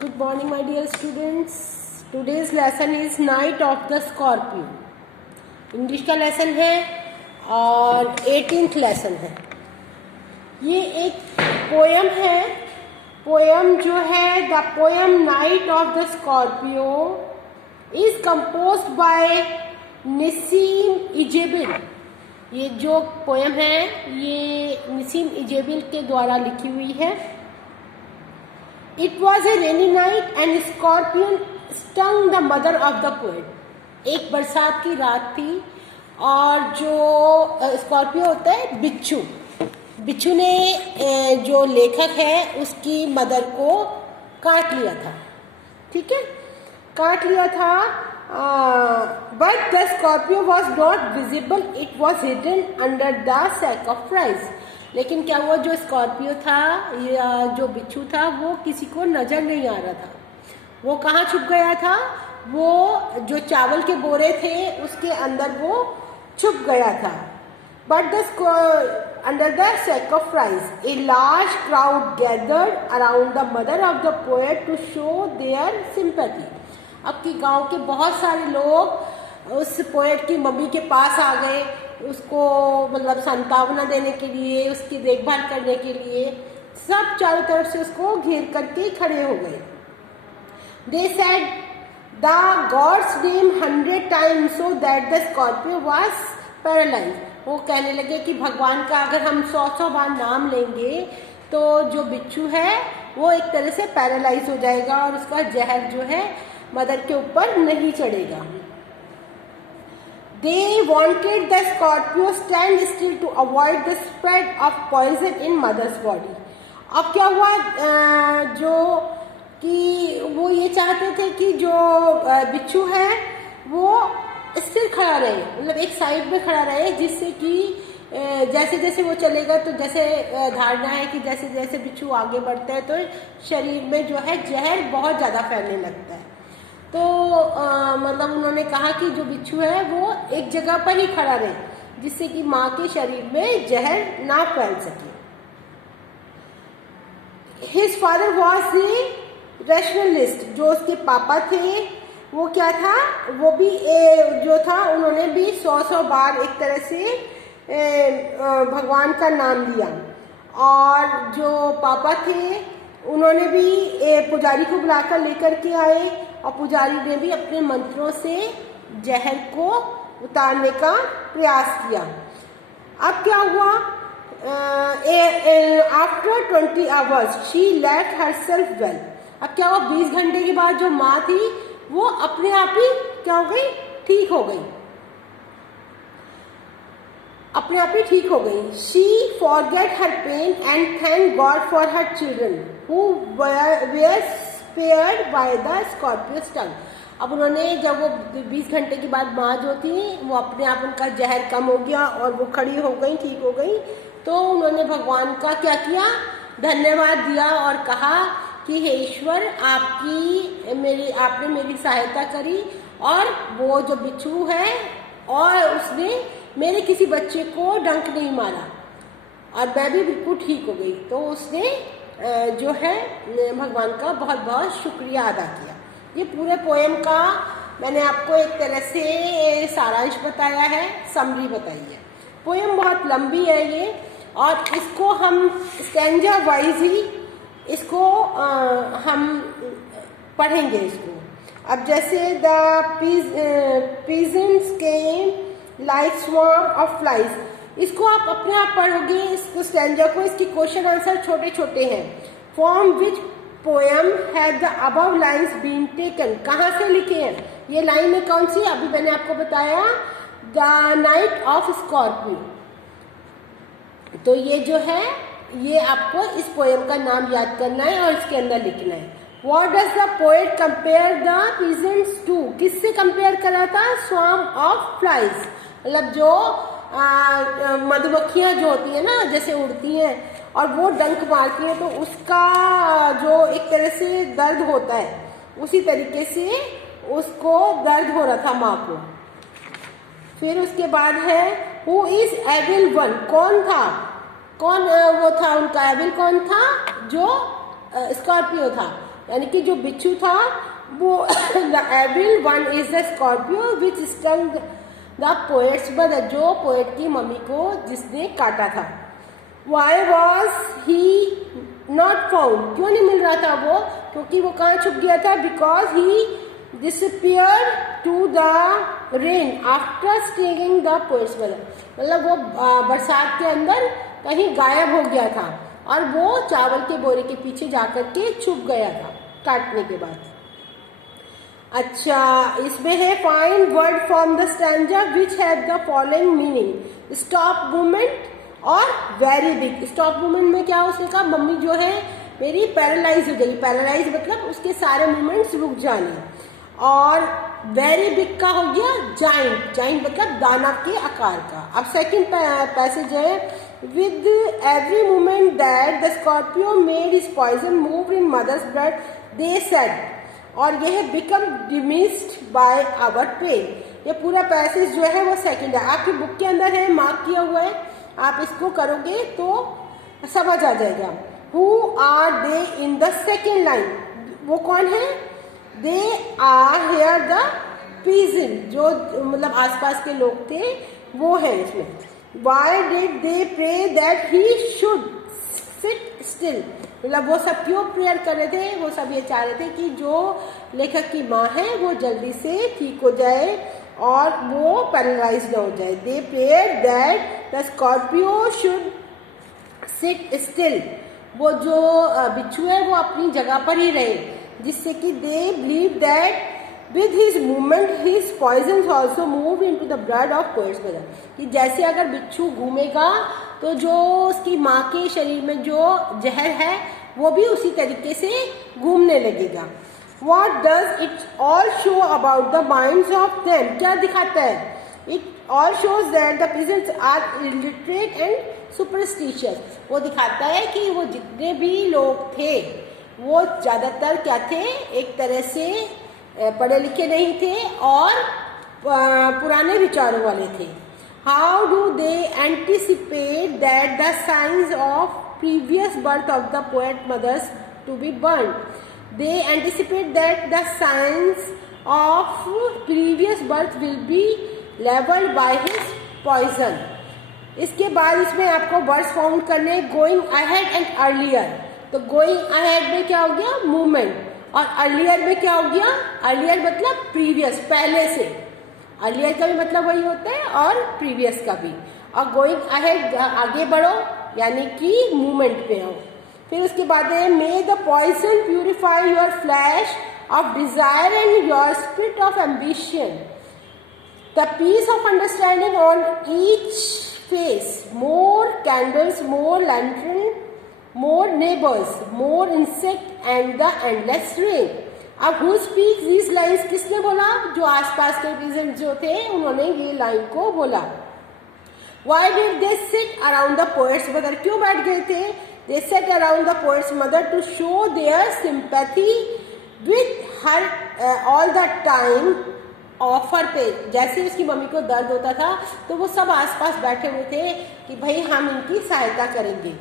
Good morning, my dear students. Today's lesson is Night of the Scorpio. English का lesson है और 18th lesson है. ये एक पोयम है. पोयम जो है the poem night of the scorpion is composed by Nissim Ezekiel. ये जो पोयम है ये निसीम इजेबिल के द्वारा लिखी हुई है. It was a rainy night and scorpion stung the mother of the poet. एक बरसात की रात थी और जो स्कॉर्पियो होता है बिच्छू, बिच्छू ने जो लेखक है उसकी मदर को काट लिया था. ठीक है, काट लिया था. But the scorpio was not visible. It was hidden under the sack of rice. लेकिन क्या हुआ, जो स्कॉर्पियो था या जो बिच्छू था वो किसी को नजर नहीं आ रहा था. वो कहाँ छुप गया था? वो जो चावल के बोरे थे उसके अंदर वो छुप गया था. But under the sack of rice a large crowd gathered around the mother of the poet to show their sympathy. अब की गांव के बहुत सारे लोग उस पोएट की मम्मी के पास आ गए, उसको मतलब सांत्वना देने के लिए, उसकी देखभाल करने के लिए. सब चारों तरफ से उसको घेर करके खड़े हो गए. They said the gods name 100 times so that the Scorpio was paralyse. वो कहने लगे कि भगवान का अगर हम 100 बार नाम लेंगे तो जो बिच्छू है वो एक तरह से पैरालाइज हो जाएगा और उसका जहर जो है मदर के ऊपर नहीं चढ़ेगा. They wanted the Scorpio stand still to avoid the spread of poison in mother's body. अब क्या हुआ, जो कि वो ये चाहते थे कि जो बिच्छू है वो स्थिर खड़ा रहे, मतलब एक साइड में खड़ा रहे, जिससे कि जैसे जैसे वो चलेगा तो जैसे धारणा है कि जैसे जैसे बिच्छू आगे बढ़ता है तो शरीर में जो है जहर बहुत ज़्यादा फैलने लगता है. तो मतलब उन्होंने कहा कि जो बिच्छू है वो एक जगह पर ही खड़ा रहे जिससे कि माँ के शरीर में जहर ना फैल सके. His father was a rationalist. जो उसके पापा थे वो क्या था, वो भी जो था उन्होंने भी 100 बार एक तरह से भगवान का नाम लिया. और जो पापा थे उन्होंने भी पुजारी को बुलाकर लेकर के आए और पुजारी ने भी अपने मंत्रों से जहर को उतारने का प्रयास किया. अब क्या हुआ, after 20 hours she late herself well. अब क्या हुआ, 20 घंटे के बाद जो माँ थी वो अपने आप ही क्या हो गई, ठीक हो गई, अपने आप ही ठीक हो गई. She forget her pain and thank God for her children who were spared by the scorpion stung. अब उन्होंने जब वो 20 घंटे के बाद माँ जो थी वो अपने आप उनका जहर कम हो गया और वो खड़ी हो गई, ठीक हो गई, तो उन्होंने भगवान का क्या किया, धन्यवाद दिया और कहा कि हे ईश्वर, आपने मेरी सहायता करी और वो जो बिच्छू है और उसने मेरे किसी बच्चे को डंक नहीं मारा और मैं भी बिल्कुल ठीक हो गई. तो उसने जो है भगवान का बहुत बहुत शुक्रिया अदा किया. ये पूरे पोएम का मैंने आपको एक तरह से सारांश बताया है, समरी बताई है. पोएम बहुत लंबी है ये और इसको हम स्टैंजा वाइज ही इसको हम पढ़ेंगे इसको. अब जैसे the peasants came like swarm of flies, इसको आप अपने आप पढ़ोगे इसको स्टैंजा को. इसकी क्वेश्चन आंसर छोटे छोटे हैं. From which poem have the above lines been taken, कहाँ से लिखे हैं ये लाइन में, कौन सी, अभी मैंने आपको बताया द नाइट ऑफ स्कॉर्पियो. तो ये जो है ये आपको इस पोएम का नाम याद करना है और इसके अंदर लिखना है. What does the poet compare the peasants to? किससे कंपेयर करा था? Swarm of flies, मतलब जो मधुमक्खियाँ जो होती है ना, जैसे उड़ती हैं और वो डंक मारती हैं तो उसका जो एक तरह से दर्द होता है उसी तरीके से उसको दर्द हो रहा था माँ को. फिर उसके बाद है Who is evil one? कौन था, कौन वो था उनका एविल, कौन था, जो स्कॉर्पियो था. यानी कि जो बिच्छू था वो the evil one is the scorpion which stung the poet's mother, जो पोएट की मम्मी को जिसने काटा था। Why was he not found, क्यों नहीं मिल रहा था वो, क्योंकि वो कहाँ छुप गया था, because he disappeared to the rain after stinging the poet's mother, मतलब वो बरसात के अंदर कहीं गायब हो गया था और वो चावल के बोरे के पीछे जाकर के छुप गया था काटने के बाद। अच्छा, इसमें है find word from the stanza which have the following meaning, stop movement और वेरी बिग। स्टॉप मूवमेंट में क्या उसने कहा, मम्मी जो है मेरी पैरालाइज हो जाएगी, पैरालाइज मतलब उसके सारे मूवमेंट्स रुक जाने। और वेरी बिग का हो गया जाइंट, जाइंट मतलब दानव के आकार का। अब सेकंड पैसेज है, with every movement that the scorpion made his poison move in mother's blood they said, और यह become diminished by our pain. ये पूरा पैसेज जो है वो सेकंड है, आपकी बुक के अंदर है, मार्क किया हुआ है, आप इसको करोगे तो समझ आ जाएगा। Who are they in the second line, वो कौन है, they are here the peasant, जो मतलब आसपास के लोग थे वो है इसमें। Why did they pray that he should sit still, मतलब वो सब क्यों प्रेयर कर रहे थे, वो सब ये चाह रहे थे कि जो लेखक की माँ है वो जल्दी से ठीक हो जाए और वो पैरालाइज ना हो जाए। They prayer that the scorpion should sit still, वो जो बिच्छू है वो अपनी जगह पर ही रहे, जिससे कि they believe that with his movement his poison also move into the blood of poet's mother, कि जैसे अगर बिच्छू घूमेगा तो जो उसकी माँ के शरीर में जो जहर है वो भी उसी तरीके से घूमने लगेगा। What does it all show about the minds of them? क्या दिखाता है? It all shows that the peasants are illiterate and superstitious. वो दिखाता है कि वो जितने भी लोग थे वो ज़्यादातर क्या थे, एक तरह से पढ़े लिखे नहीं थे और पुराने विचारों वाले थे। How do they anticipate that the signs of previous birth of the poet mothers to be burnt? They anticipate that the signs of previous birth will be leveled by his poison. इसके बाद इसमें आपको words found करने, going ahead and earlier. तो going ahead में क्या हो गया, मूवमेंट, और अर्लियर में क्या हो गया, अर्लियर मतलब प्रीवियस, पहले से। अर्लियर का भी मतलब वही होता है और प्रीवियस का भी। और गोइंग अहेड आगे बढ़ो, यानी कि मूवमेंट पे हो। फिर उसके बाद है, may the poison purify your flash of desire and your spirit of ambition, the peace of understanding on each face, more candles, more lantern, more neighbours, more insect and the endless rain. अब who speaks these lines, किसने बोला, जो आसपास के peasant जो थे उन्होंने ये लाइन को बोला। Why did they sit around the poet's mother, क्यों बैठ गए थे, they sat around the poet's mother to show their sympathy with her all the time of her pain। जैसे उसकी मम्मी को दर्द होता था तो वो सब आसपास बैठे हुए थे कि भाई हम इनकी सहायता करेंगे।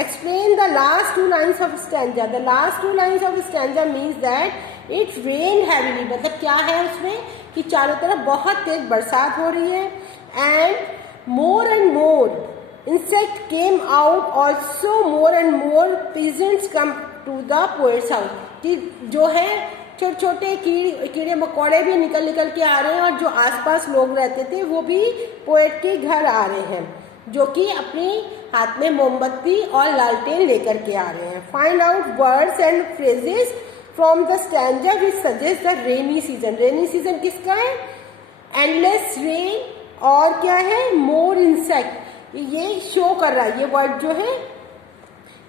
Explain the last two lines of stanza. The last two lines of stanza means that it rained heavily, मतलब क्या है उसमें कि चारों तरफ बहुत तेज बरसात हो रही है। And more and more insect came out, also more and more peasants come to the poet's house, कि जो है छोटे छोटे कीड़े मकोड़े भी निकल निकल के आ रहे हैं और जो आसपास लोग रहते थे वो भी पोएट के घर आ रहे हैं, जो कि अपनी हाथ में मोमबत्ती और लालटेन लेकर के आ रहे हैं। Find out words and phrases from the stanza which suggest the rainy season. Rainy season किसका है, एंडलेस रेन, और क्या है, मोर इंसेक्ट। ये शो कर रहा है, ये वर्ड जो है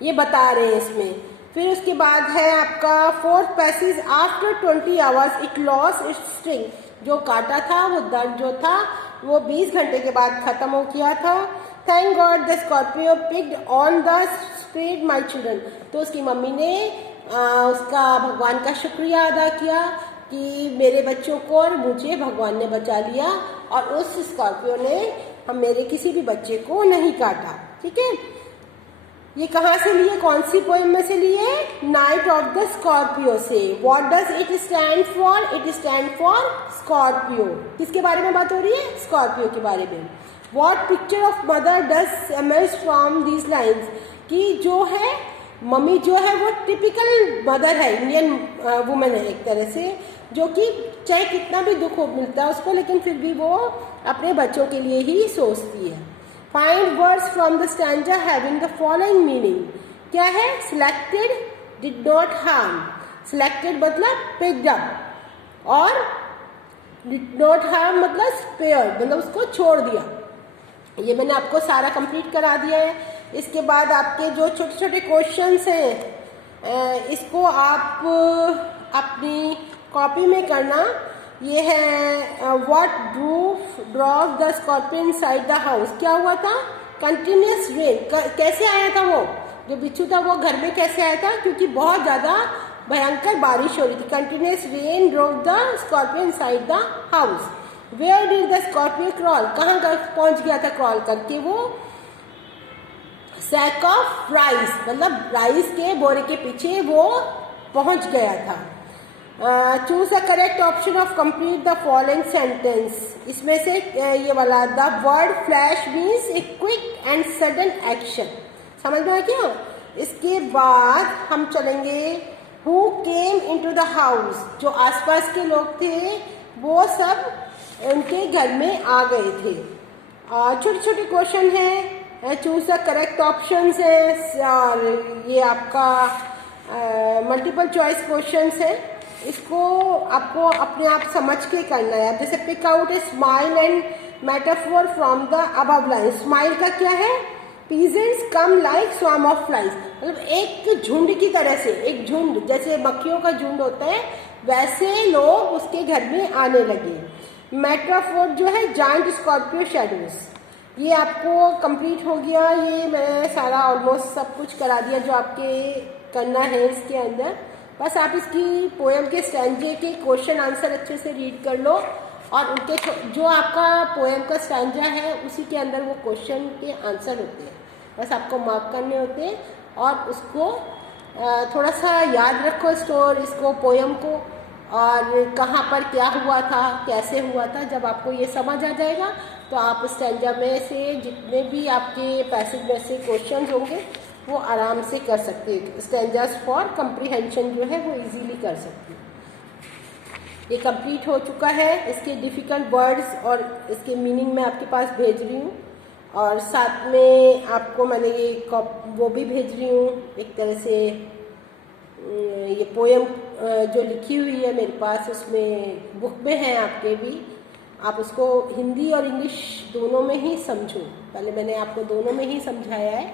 ये बता रहे हैं इसमें। फिर उसके बाद है आपका fourth passage, after 20 hours it loss it's sting, जो काटा था वो दर्द जो था वो 20 घंटे के बाद खत्म हो गया था। Thank God the Scorpio picked on the spread my children, तो उसकी मम्मी ने उसका भगवान का शुक्रिया अदा किया कि मेरे बच्चों को और मुझे भगवान ने बचा लिया और उस स्कॉर्पियो ने हम मेरे किसी भी बच्चे को नहीं काटा। ठीक है। ये कहाँ से लिए, कौन सी पोएम में से लिए? नाइट ऑफ द स्कॉर्पियो से। What does it stand for? It stand for Scorpio. किसके बारे में बात हो रही है? स्कॉर्पियो के बारे में। What picture of mother does emerge from these lines? कि जो है मम्मी जो है वो टिपिकल मदर है, इंडियन वुमेन है एक तरह से, जो कि चाहे कितना भी दुख हो मिलता है उसको, लेकिन फिर भी वो अपने बच्चों के लिए ही सोचती है। Find words from the stanza having the following meaning. क्या है? Selected, did not harm. Selected मतलब पिक्ड अप, और डिड नॉट हार्म मतलब स्पेयर्ड, मतलब उसको छोड़ दिया। ये मैंने आपको सारा कंप्लीट करा दिया है। इसके बाद आपके जो छोटे छोटे क्वेश्चंस हैं इसको आप अपनी कॉपी में करना। ये है what drove the scorpion side the house. क्या हुआ था? Continuous rain. कैसे आया था वो जो बिच्छू था, वो घर में कैसे आया था? क्योंकि बहुत ज़्यादा भयंकर बारिश हो रही थी। Continuous rain drove the scorpion side the house. Where did the scorpio crawl? कहाँ पहुँच गया था क्रॉल करके वो? सैक ऑफ राइस, मतलब राइस के बोरे के पीछे वो पहुंच गया था। Choose a correct option of complete the following sentence. इसमें से ये वाला, the word flash means a quick and sudden action. समझ में आ गया? इसके बाद हम चलेंगे who came into the house. जो आसपास के लोग थे वो सब उनके घर में आ गए थे। छोटे छोटे क्वेश्चन हैं, चूज द करेक्ट ऑप्शन है, और ये आपका मल्टीपल चॉइस क्वेश्चंस है। इसको आपको अपने आप समझ के करना है। जैसे pick out a smile and metaphor from the above line. Smile का क्या है? Peasants come like swarm of flies, मतलब एक झुंड की तरह से, एक झुंड जैसे मक्खियों का झुंड होता है वैसे लोग उसके घर में आने लगे। मेटाफोर जो है जायंट स्कॉर्पियो शैडोज। ये आपको कंप्लीट हो गया। ये मैं सारा ऑलमोस्ट सब कुछ करा दिया जो आपके करना है इसके अंदर। बस आप इसकी पोएम के स्टैंजे के क्वेश्चन आंसर अच्छे से रीड कर लो, और उनके जो आपका पोएम का स्टैंजा है उसी के अंदर वो क्वेश्चन के आंसर होते हैं। बस आपको मार्क करने होते हैं, और उसको थोड़ा सा याद रखो इसको पोएम को, और कहाँ पर क्या हुआ था, कैसे हुआ था। जब आपको ये समझ आ जाएगा तो आप स्टैंजा में से जितने भी आपके पैसेज में से क्वेश्चंस होंगे वो आराम से कर सकते हैं। स्टैंजास फॉर कंप्रीहेंशन जो है वो इजीली कर सकते हैं। ये कंप्लीट हो चुका है। इसके डिफ़िकल्ट वर्ड्स और इसके मीनिंग मैं आपके पास भेज रही हूँ, और साथ में आपको मैंने ये वो भी भेज रही हूँ एक तरह से। ये पोएम जो लिखी हुई है मेरे पास, उसमें बुक में है आपके भी। आप उसको हिंदी और इंग्लिश दोनों में ही समझो। पहले मैंने आपको दोनों में ही समझाया है,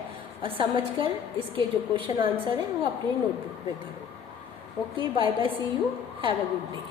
और समझकर इसके जो क्वेश्चन आंसर है वो अपनी नोटबुक में करो। Okay, bye bye, see you, have a good day.